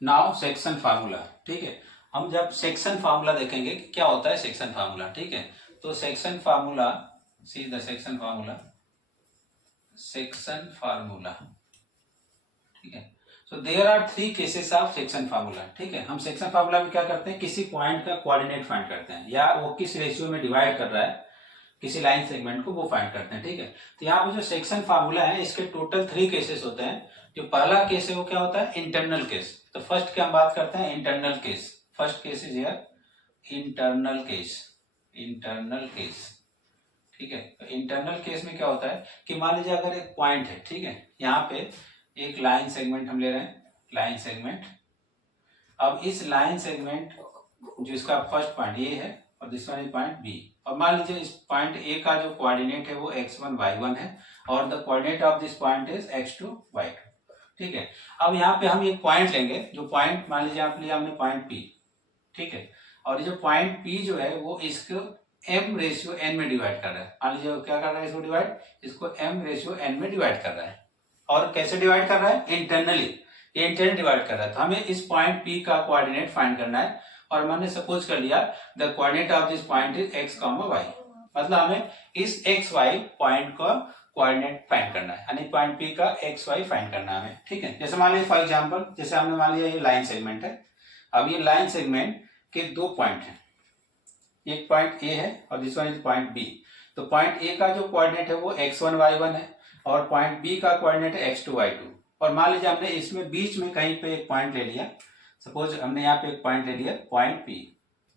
Now section formula. ठीक है, हम जब सेक्शन फार्मूला देखेंगे कि क्या होता है सेक्शन फार्मूला। ठीक है, तो section formula, see the section formula, section formula. ठीक है, so there are three cases of section formula. ठीक है, हम सेक्शन फार्मूला में क्या करते हैं, किसी पॉइंट का कोऑर्डिनेट फाइंड करते हैं या वो किस रेशियो में डिवाइड कर रहा है किसी लाइन सेगमेंट को, वो फाइंड करते हैं। ठीक है, तो यहाँ पे जो सेक्शन फार्मूला है इसके टोटल थ्री केसेस होते हैं। जो पहला केस है वो क्या होता है, इंटरनल केस। तो फर्स्ट की हम बात करते हैं internal case. First case is here internal case, internal case. ठीक है, तो इंटरनल केस में क्या होता है कि मान लीजिए अगर एक पॉइंट है, ठीक है, यहाँ पे एक लाइन सेगमेंट हम ले रहे हैं, लाइन सेगमेंट। अब इस लाइन सेगमेंट जो इसका फर्स्ट पॉइंट ए है और दूसरा पॉइंट बी, और मान लीजिए इस पॉइंट ए का जो कोऑर्डिनेट है वो x1 y1 है और the coordinate of this point is x2 y2। ठीक है, अब यहाँ पे हम एक पॉइंट लेंगे, जो पॉइंट मान लीजिए आप लिया हमने पॉइंट P। ठीक है, और ये जो पॉइंट P जो है वो इसको m रेशियो n में डिवाइड कर रहा है। मान लीजिए क्या कर रहा है इसको डिवाइड, इसको m रेशियो n में डिवाइड कर रहा है। और कैसे डिवाइड कर रहा है, इंटरनली, ये इंटरनल डिवाइड कर रहा है। तो हमें इस पॉइंट P का कोऑर्डिनेट फाइंड करना है और मैंने सपोज कर लिया the coordinate of this point is x, y। मतलब हमें इस x y पॉइंट का कोऑर्डिनेट फाइंड करना है, यानी पॉइंट P का x y फाइंड करना है हमें। ठीक है, जैसे मान लीजिए फॉर एग्जांपल, जैसे हमने मान लिया ये लाइन सेगमेंट है। अब ये लाइन सेगमेंट के दो पॉइंट हैं, एक पॉइंट A है और दूसरा इज पॉइंट B। तो पॉइंट A का जो कोऑर्डिनेट है वो x1 y1 है और पॉइंट B का कोऑर्डिनेट है x2 y2। और मान लीजिए हमने इसमें बीच में कहीं पे एक पॉइंट ले लिया, सपोज हमने यहाँ पे एक पॉइंट ले लिया पॉइंट P।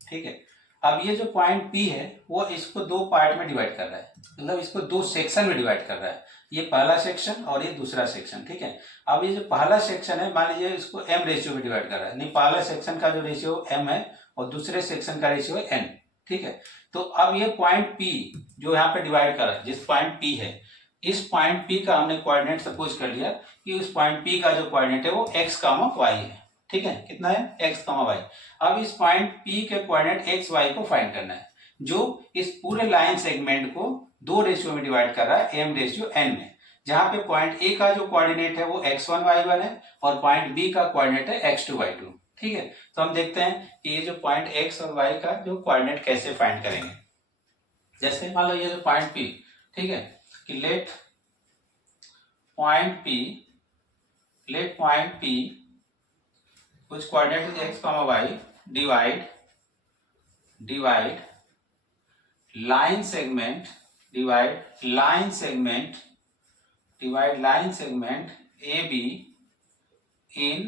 ठीक है, अब ये जो पॉइंट P है वो इसको दो पार्ट में डिवाइड कर रहा है, मतलब इसको दो सेक्शन में डिवाइड कर रहा है। ये पहला सेक्शन और ये दूसरा सेक्शन। ठीक है, अब ये जो पहला सेक्शन है मान लीजिए इसको m रेशियो में डिवाइड कर रहा है, नहीं पहला सेक्शन का जो रेशियो m है और दूसरे सेक्शन का रेशियो है n। ठीक है, तो अब ये पॉइंट P जो यहाँ पे डिवाइड कर रहा है, जिस पॉइंट P है, इस पॉइंट P का हमने कोऑर्डिनेट सपोज कर लिया कि उस पॉइंट P का जो कोऑर्डिनेट है वो x, y है। ठीक है, कितना है x, y। अब इस पॉइंट P के कोऑर्डिनेट x, y को फाइंड करना है, जो इस पूरे लाइन सेगमेंट को दो रेशियो में डिवाइड कर रहा है, m रेशियो n में, जहां पे पॉइंट A का जो कोऑर्डिनेट है वो x1 y1 है और पॉइंट B का कोऑर्डिनेट है x2 y2। ठीक है, तो हम देखते हैं कि ये जो पॉइंट x और y का जो कोऑर्डिनेट कैसे फाइंड करेंगे। जैसे मान लो ये जो पॉइंट P, ठीक है, कि let point P which coordinate is x, y divide line segment AB in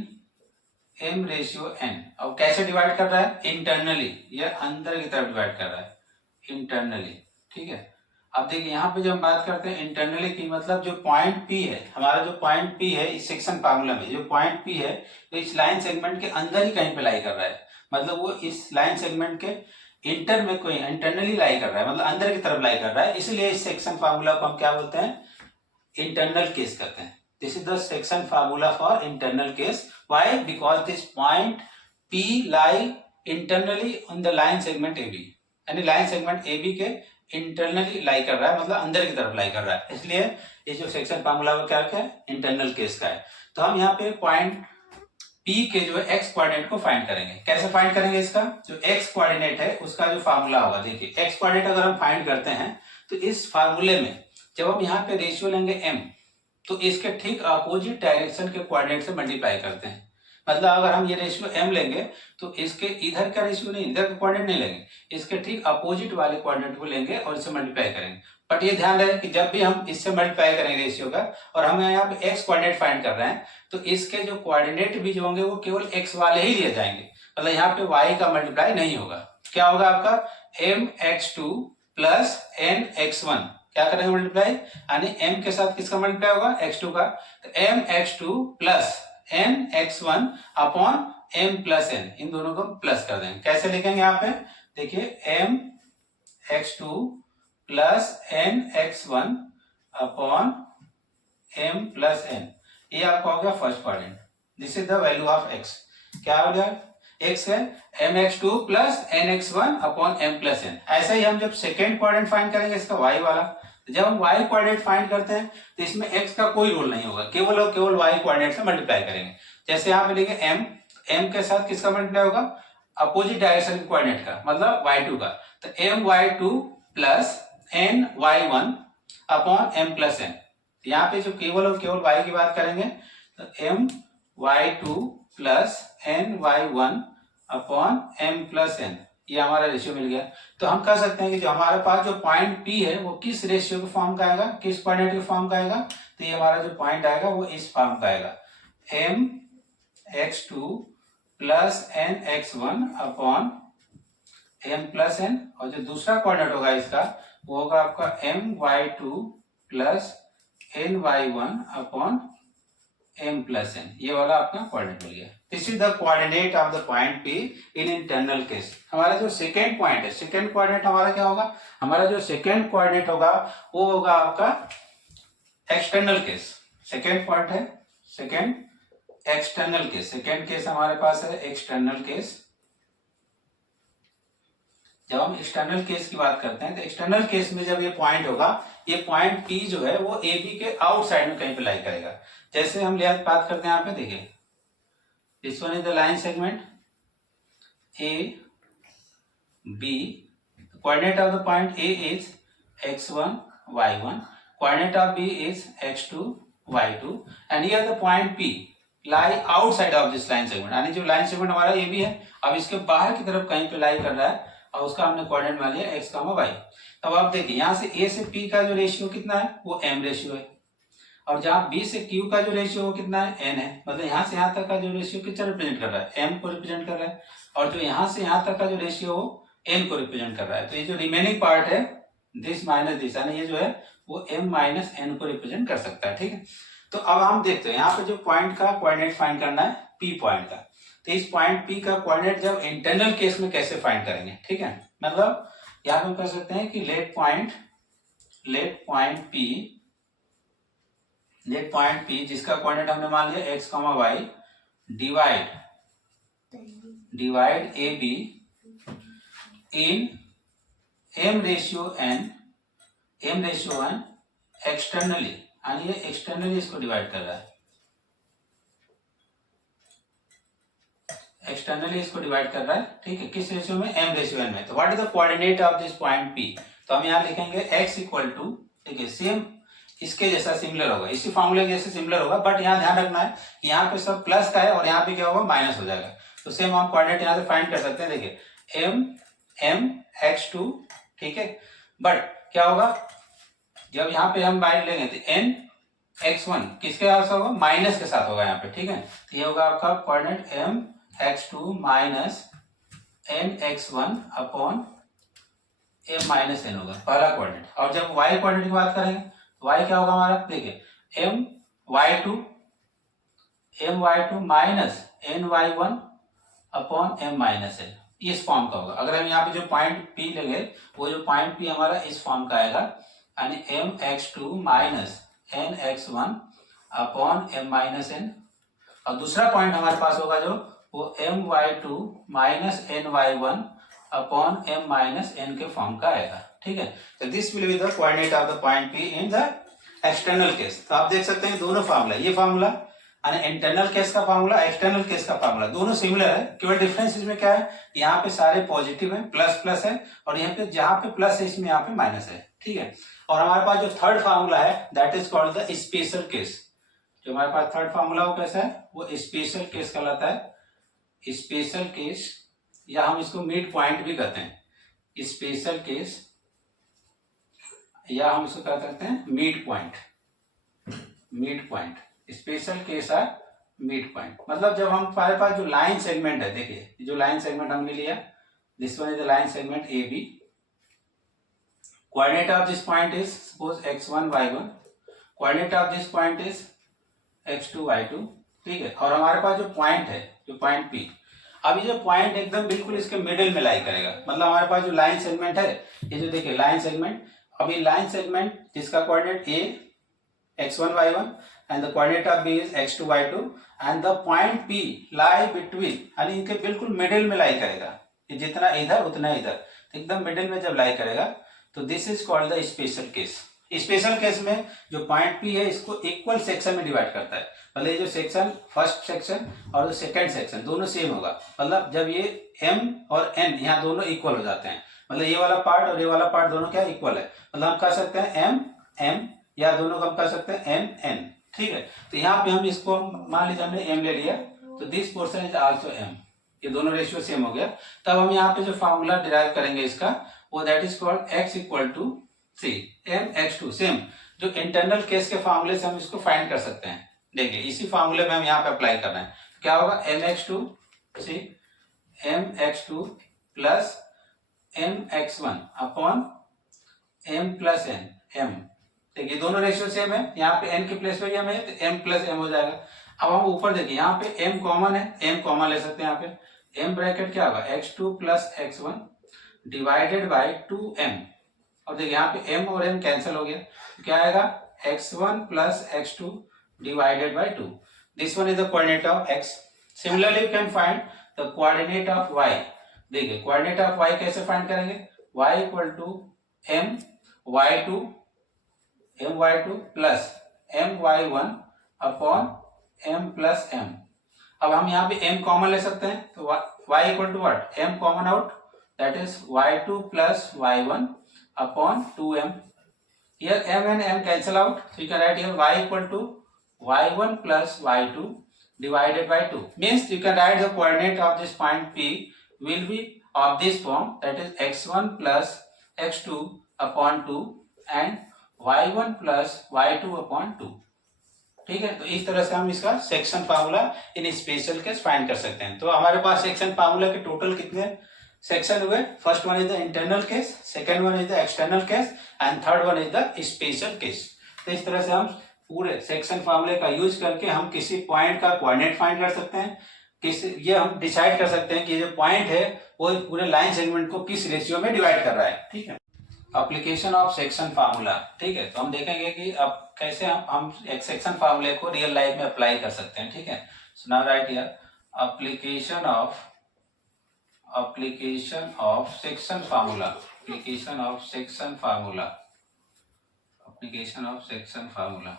m ratio n। अब कैसे डिवाइड कर रहा है, इंटरनली, ये अंदर की तरफ डिवाइड कर रहा है, इंटरनली। ठीक है, अब देखिए यहाँ पे जब हम बात करते हैं इंटरनली की, मतलब जो पॉइंट P है, हमारा जो पॉइंट P है इस सेक्शन फार्मूला में, जो पॉइंट P है तो इस लाइन सेगमेंट के अंदर ही कहीं पे लाई कर रहा है, मतलब वो इस लाइन सेगमेंट के इंटर में कोई इंटरनली लाई कर रहा है, मतलब अंदर की तरफ लाई कर रहा है। इसलिए इस सेक्शन फार्मूला को हम क्या बोलते हैं, इंटरनल केस कहते हैं। This is the section formula for internal case. Why, because this point P lie internally on the line segment AB, यानी लाइन सेगमेंट AB के इंटरनली लाई कर रहा है, मतलब अंदर की तरफ लाई कर रहा है। इसलिए ये जो सेक्शन फार्मूला वो क्या है, इंटरनल केस का है। तो हम यहाँ पे पॉइंट P के जो है x कोऑर्डिनेट को फाइंड करेंगे। कैसे फाइंड करेंगे, इसका जो x कोऑर्डिनेट है उसका जो फार्मूला होगा, देखिए x कोऑर्डिनेट अगर हम फाइंड करते हैं तो इस फार्मूले में जब हम यहाँ पे रेशियो लेंगे m, तो इसके ठीक अपोजिट डायरेक्शन के कोऑर्डिनेट से मल्टीप्लाई करते हैं। मतलब अगर हम ये रेशियो m लेंगे तो इसके इधर का रेशियो नहीं, इधर का कोऑर्डिनेट नहीं लेंगे, इसके ठीक अपोजिट वाले कोऑर्डिनेट को लेंगे और इससे मल्टीप्लाई करेंगे। बट ये ध्यान रहे कि जब भी हम इससे मल्टीप्लाई करेंगे रेशियो का, और हम यहाँ पे x कोऑर्डिनेट फाइंड कर रहे हैं, तो इसके जो कोऑर्डिनेट भी जो होंगे वो केवल x वाले ही लिए जाएंगे, मतलब यहाँ पे y का मल्टीप्लाई नहीं होगा। क्या होगा आपका mx2 प्लस nx1, क्या करेंगे मल्टीप्लाई, यानी m के साथ किसका मल्टीप्लाई होगा, x2 का, तो mx2 plus nx1 upon m plus n, इन दोनों को प्लस कर देंगे। कैसे लिखेंगे यहाँ पे, देखिए mx2 plus nx1 upon m plus n, ये आपका हो गया first coordinate. This is the value of x। क्या हो गया, x है mx2 plus nx1 upon m plus n। ऐसा ही हम जब सेकेंड कोऑर्डिनेट फाइंड करेंगे इसका y वाला, जब हम y कोऑर्डिनेट फाइंड करते हैं तो इसमें x का कोई रोल नहीं होगा, केवल और केवल y कोऑर्डिनेट से मल्टीप्लाई करेंगे। जैसे यहाँ पे देखिए m, m के साथ किसका मल्टीप्लाई होगा, अपोजिट डायरेक्शन के कोऑर्डिनेट का, मतलब y2 का। तो my2 plus ny1 upon m plus n। यहाँ पे जो केवल और केवल y की बात करेंगे तो my2 plus ny1 upon m plus n, ये हमारा रेशियो मिल गया। तो हम कह सकते हैं कि जो हमारे पास जो पॉइंट P है वो किस रेशियो के फॉर्म का आएगा, किस कोऑर्डिनेट के फॉर्म का आएगा। तो ये हमारा जो पॉइंट आएगा वो इस फॉर्म का आएगा, mx2 plus nx1 upon m plus n, और जो दूसरा कोऑर्डिनेट होगा इसका वो होगा आपका my2 plus ny1 upon m plus n, ये वाला आपका कोऑर्डिनेट मिल गया। This is the coordinate of the point P in internal case. हमारा जो सेकेंड पॉइंट है, सेकेंड कोऑर्डिनेट हमारा क्या होगा, हमारा जो सेकेंड कोऑर्डिनेट होगा वो होगा आपका एक्सटर्नल केस। सेकेंड पॉइंट है second external case, second case हमारे पास है एक्सटर्नल केस। जब हम एक्सटर्नल केस की बात करते हैं तो एक्सटर्नल केस में जब ये पॉइंट होगा, ये पॉइंट P जो है वो AB के आउटसाइड में कहीं पे लाई करेगा। जैसे हम बात करते हैं यहाँ पे, देखिए this one is the line segment A B, coordinate of the point A is x1 y1, coordinate of B is x2 y2 and here the point P lie outside of this line segment, यानी जो line segment हमारा AB है अब इसके बाहर की तरफ कहीं पे लाई कर रहा है और उसका हमने कोऑर्डिनेट मान लिया x, y। तब आप देखिए यहाँ से A से P का जो रेशियो कितना है वो m रेशियो है, और जहाँ B से Q का जो रेशियो वो कितना है n है, मतलब यहाँ से यहाँ तक का जो रेशियो कितना रिप्रेजेंट कर रहा है, m को रिप्रेजेंट कर रहा है, और जो यहाँ से यहाँ तक का जो रेशियो वो n को रिप्रेजेंट कर रहा है। तो ये जो रिमेनिंग पार्ट है दिस माइनस दिस, यानी ये जो है वो m माइनस n को रिप्रेजेंट कर सकता है, ठीक है। तो अब हम देखते हैं यहाँ पे जो पॉइंट का कोऑर्डिनेट फाइंड करना है P पॉइंट का, तो इस पॉइंट P का कोऑर्डिनेट जब इंटरनल केस में कैसे फाइंड करेंगे, ठीक है। मतलब यहाँ हम कर सकते हैं कि लेट पॉइंट P जिसका कोऑर्डिनेट हमने मान लिया x, y, डिवाइड AB इन m रेशियो n एक्सटर्नली, यानी ये एक्सटर्नली इसको डिवाइड कर रहा है, एक्सटर्नली इसको डिवाइड कर रहा है, ठीक है। किस रेशियो में, m रेशियो n में। तो what is the coordinate of this point P, तो हम यहाँ लिखेंगे x इक्वल टू, ठीक है, सेम इसके जैसा सिमिलर होगा, इसी फॉर्मूले के जैसे सिमिलर होगा, बट यहाँ ध्यान रखना है कि यहाँ पे सब प्लस का है और यहाँ पे क्या होगा माइनस हो जाएगा। तो सेम हम कोऑर्डिनेट यहाँ से फाइंड कर सकते हैं, देखिए m x2, ठीक है, बट क्या होगा जब यहाँ पे हम बाइट लेंगे तो n x1 किसके साथ होगा, माइनस के साथ होगा यहाँ पे, ठीक है। तो ये होगा आपका coordinate m x2 minus n x1 upon m minus n होगा पहला कोऑर्डिनेट। और जब y कोऑर्डिनेट की बात करेंगे तो y क्या होगा हमारा, देखिए m y2 minus n y1 upon m minus n, इस फॉर्म का होगा। अगर हम यहाँ पे जो पॉइंट P लेंगे वो जो पॉइंट P हमारा इस फॉर्म का आएगा, यानी m x2 minus n x1 upon m minus n, और दूसरा पॉइंट हमारे पास होगा जो वो m y2 minus n y1 upon m minus n के फॉर्म का आएगा, ठीक है। तो this will be the coordinate of the point P in the external case. तो आप देख सकते हैं दोनों फार्मूला, ये फार्मूला यानी इंटरनल केस का फार्मूला, एक्सटर्नल केस का फार्मूला, दोनों सिमिलर है, केवल डिफरेंस इसमें क्या है, यहाँ पे सारे पॉजिटिव है, प्लस प्लस है, और यहाँ पे जहाँ पे प्लस है इसमें यहाँ पे माइनस है, ठीक है। और हमारे पास जो थर्ड फार्मूला है that is called the special case. जो हमारे पास थर्ड फार्मूला वो कैसा है, वो स्पेशल केस कहलाता है, स्पेशल केस, या हम इसको मिड पॉइंट भी कहते हैं, स्पेशल केस, या हम इसको क्या कहते हैं मिड पॉइंट, स्पेशल केस है मिड पॉइंट। मतलब जब हम हमारे पास जो लाइन सेगमेंट है, देखिए जो लाइन सेगमेंट हमने लिया, this one is the line segment AB, coordinate of this point is suppose x1 y1, coordinate of this point is x2 y2, ठीक है। और हमारे पास जो पॉइंट है, जो पॉइंट P, अभी जो पॉइंट एकदम बिल्कुल इसके मिडिल में लाई करेगा, मतलब हमारे पास जो लाइन सेगमेंट है, ये जो देखिए लाइन सेगमेंट, अभी लाइन सेगमेंट जिसका coordinate A x1 y1 and the coordinate of B is x2 y2 and the point P lie between, यानी इनके बिल्कुल मिडिल में लाई करेगा, ये जितना इधर उतना इधर, तो एकदम मिडिल में जब लाई करेगा तो this is called the special case. Special case में जो पॉइंट P है इसको इक्वल सेक्शन में डिवाइड करता है, मतलब ये जो सेक्शन फर्स्ट सेक्शन और जो सेकंड सेक्शन दोनों सेम होगा, मतलब जब ये m और n यहाँ दोनों इक्वल हो जाते हैं, मतलब ये वाला पार्ट और ये वाला पार्ट दोनों क्या इक्वल है, मतलब हम कह सकते हैं m m या दोनों को हम कह सकते हैं n n, ठीक है। तो यहाँ पे हम इसको मान लीजिए हमने m ले लिया, तो this portion is also m, ये दोनों रेशियो सेम हो गया। तब हम यहाँ पे जो फॉर्मूला डिराइव करेंगे इसका, वो that is called x equal to C m x2, same जो इंटरनल केस के फॉर्मूले से हम इसको फाइंड कर सकते हैं। देखिए इसी फॉर्मूले में हम यहाँ पे अप्लाई कर रहे हैं, क्या होगा mx2 सी mx2 plus mx1 upon m plus n m, देखिए दोनों रेशियो सेम है, यहाँ पे n के प्लेस पे m है तो m प्लस m हो जाएगा। अब हम ऊपर देखिए यहाँ पे m कॉमन है, m कॉमन ले सकते हैं, यहाँ पे m ब्रैकेट क्या होगा x2 plus x1 divided by 2m, और देखिए यहाँ पे m और m कैंसिल हो गया, तो क्या आएगा x1 plus x2 divided by 2. This one is the coordinate of x. Similarly, you can find the coordinate of y. देखिए coordinate of y कैसे find करेंगे, y equal to m y2 plus m y1 upon m plus m. अब हम यहाँ पे m common ले सकते हैं, तो y equal to what, m common out, that is y2 plus y1 upon 2m. Here m and m cancel out, so you can write here y equal to y1 plus y2 divided by 2. Means you can write the coordinate of this point P will be of this form, that is x1 plus x2 upon 2 and y1 plus y2 upon 2. ठीक है, तो इस तरह से हम इसका section formula इन special case find कर सकते हैं। तो हमारे पास सेक्शन फार्मूला के टोटल कितने सेक्शन हुए, first one is the internal case, second one is the external case and third one is the special case. तो इस तरह से हम पूरे सेक्शन फार्मूले का यूज करके हम किसी पॉइंट का कोऑर्डिनेट फाइंड कर सकते हैं, ये हम डिसाइड कर सकते हैं कि जो पॉइंट है वो पूरे लाइन सेगमेंट को किस रेशियो में डिवाइड कर रहा है। ठीक है, एप्लीकेशन ऑफ सेक्शन फार्मूला। ठीक है, तो हम देखेंगे कि अब कैसे हम एक सेक्शन फार्मूले को रियल लाइफ में अप्लाई कर सकते हैं। ठीक है, so now right here application of section formula, application of section formula.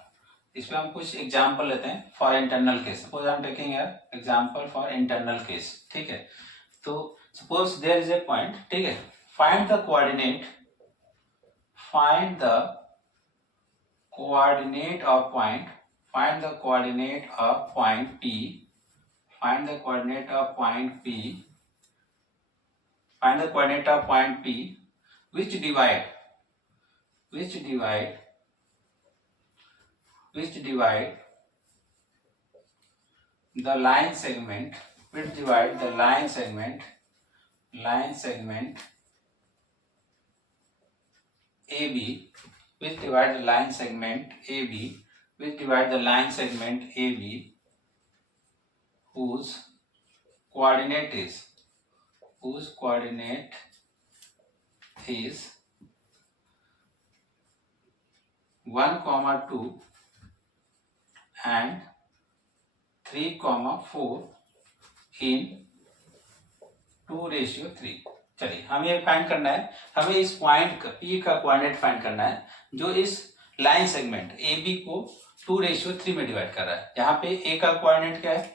इसमें हम कुछ एग्जांपल लेते हैं for internal case. Suppose I am taking example for internal case. ठीक है, तो suppose there is a point. ठीक है, find the coordinate of point, find the coordinate of point P, find the coordinate of point P which divide the line segment, AB, which divide the line segment AB, whose coordinate is 1, 2 and 3, 4 in 2:3। चलिए हमें ये find करना है, हमें इस point P का coordinate find करना है जो इस लाइन सेगमेंट AB को 2:3 में डिवाइड कर रहा है। यहाँ पे A का कोऑर्डिनेट क्या है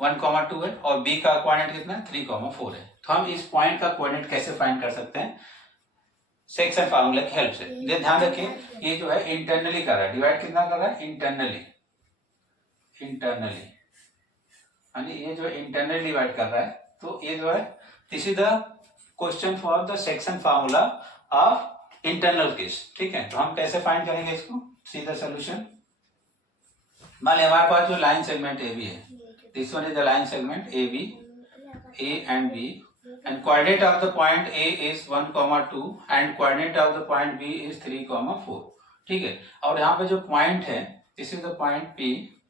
1, 2 है और B का कोऑर्डिनेट कितना है 3, 4 है। तो हम इस पॉइंट का कोऑर्डिनेट कैसे फाइंड कर सकते हैं सेक्शन फार्मूला की हेल्प से। ये ध्यान रखिए, ये जो है इंटरनली कर रहा है, डिवाइड कितना कर रहा है इंटरनली, यानी ये जो इंटरनली डिवाइड कर रहा है। तो ये जो है this is the question for the section formula of internal case. ठीक है, तो हम कैसे फाइंड करेंगे इसको, सी द सॉल्यूशन। मान लिया हमारे पास जो लाइन सेगमेंट ए बी है, this one is the line segment A B, A and B, and coordinate of the point A is 1, 2 and coordinate of the point B is 3, 4। ठीक है, और यहाँ पे जो पॉइंट है this is the point P,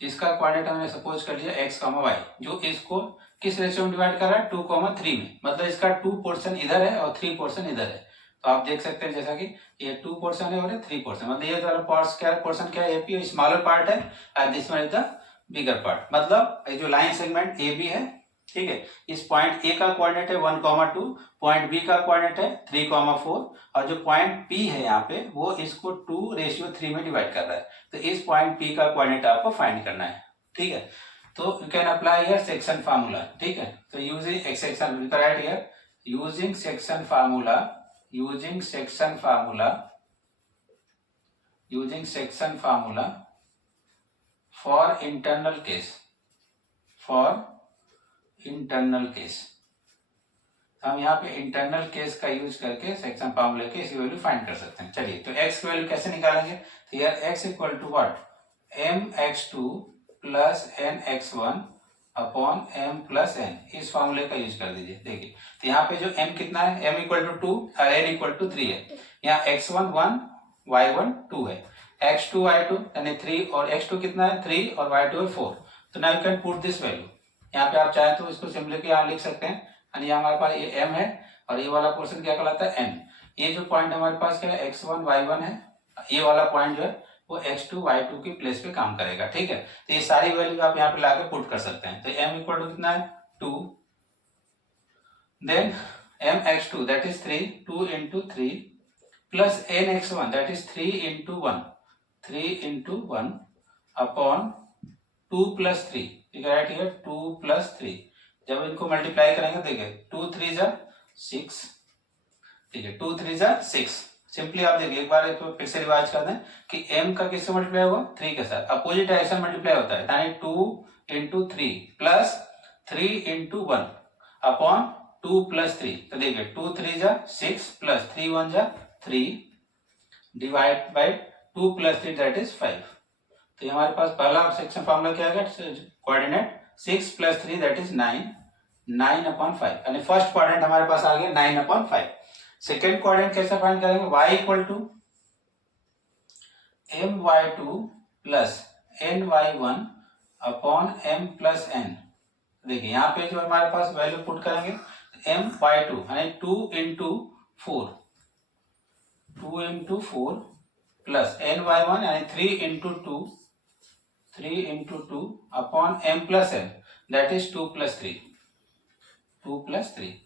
जिसका coordinate हमने suppose कर लिया x, y, जो इसको किस रेशियो में डिवाइड कर रहा है 2, 3 में, मतलब इसका 2 पोर्शन इधर है और 3 पोर्शन इधर है। तो आप देख सकते हैं जैसा कि ये 2 पोर्शन है और 3 पोर्शन, मतलब ये पोर्शन क्या है एपी स्मॉलर पार्ट है and this one is the bigger part. मतलब ये जो लाइन सेगमेंट ए बी है ठीक है। इस पॉइंट ए का कोऑर्डिनेट है 1,2, पॉइंट बी का कोऑर्डिनेट है 3,4 और जो पॉइंट पी है यहाँ पे वो इसको 2:3 में डिवाइड कर रहा है। तो इस पॉइंट पी का कोऑर्डिनेट आपको फाइंड करना है। ठीक है, तो you can apply here section formula. ठीक है, तो using section right here using section formula for internal case. हम यहाँ पे इंटरनल केस का यूज करके सेक्शन फार्मूला के इसकी वैल्यू फाइंड कर सकते हैं। चलिए, तो x की वैल्यू कैसे निकालेंगे? तो यार x equal to what, mx2 plus nx1 upon m plus n, इस फॉर्मूले का यूज कर दीजिए। देखिए, तो यहाँ पे जो m कितना है, m इक्वल टू 2 और n इक्वल टू 3 है। यहाँ x1 1, y1 2 है, x2 y2 यानी 3 और x2 कितना है 3 और y2 है 4। तो now you can put this value. यहाँ पे आप चाहे तो इसको सिंपली यहाँ लिख सकते हैं, यानी हमारे पास ये m है और ये वाला पोर्शन क्या कहलाता है n। ये जो पॉइंट हमारे पास क्या है x1 y1 है, ये वाला पॉइंट जो है वो x2 y2 की प्लेस पे काम करेगा। ठीक है, तो ये सारी वैल्यू आप यहाँ पे लाके पुट कर सकते हैं। तो m इक्वल टू कितना है 2, then mx2 that is 3, 2 into 3 plus nx1 that is 3 into 1 upon 2 plus 3, right here 2 plus 3। जब इनको मल्टीप्लाई करेंगे देखिए 2 3 जा 6, ठीक है 2 3 जा 6। सिंपली आप देखिए एक बार तो फिर से रिवाइज कर दें कि m का किससे मल्टीप्लाई होगा 3 के साथ, अपोजिट डायरेक्शन मल्टीप्लाई होता है, यानी 2 into 3 plus 3 into 1 upon 2 plus 3। तो देखिए 2 3 जा 6 प्लस 3 1 जा 3 divide by 2 plus 3 that is 5। तो ये हमारे पास पहला सेक्शन फॉर्मूला क्या है, कोऑर्डिनेट 6 प्लस 3 दैट इज 9/5, यानी फर्स्ट क्वाड्रेंट हमारे पास आ गया 9/5। सेकेंड क्वाड्रेंट कैसे फाइंड करेंगे, y equal to my2 plus ny1 upon m plus n। देखिए यहाँ पे जो हमारे पास वैल्यू पुट करेंगे my2 यानी 2 into 4 प्लस ny1 यानी 3 into 2 upon m plus n that is 2 plus 3।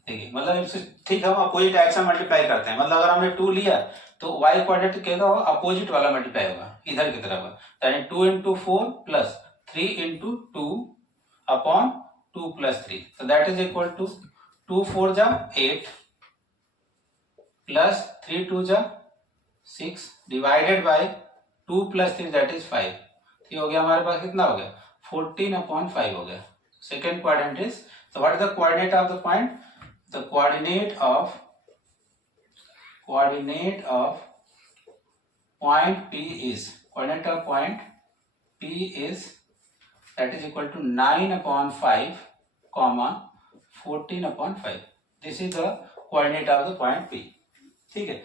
देखिए मतलब ठीक हम अपोजिट डायरेक्शन मल्टीप्लाई करते हैं, मतलब अगर हमने 2 लिया तो y क्वाड्रेंट क्या होगा, अपोजिट वाला मल्टीप्लाई होगा इधर की तरफ, यानी 2 into 4 plus 3 into 2 upon 2 plus 3। तो दैट इज इक्वल टू 2 4 जा 8 प्लस 3 2 जा 6 divided by 2 plus 3 that is 5। तो हो गया हमारे पास कितना हो गया 14/5 हो गया। Second quadrant is, so what is the coordinate of the point? The coordinate of point P is, coordinate of point P is that is equal to 9/5 comma 14/5. This is the coordinate of the point P. ठीक है।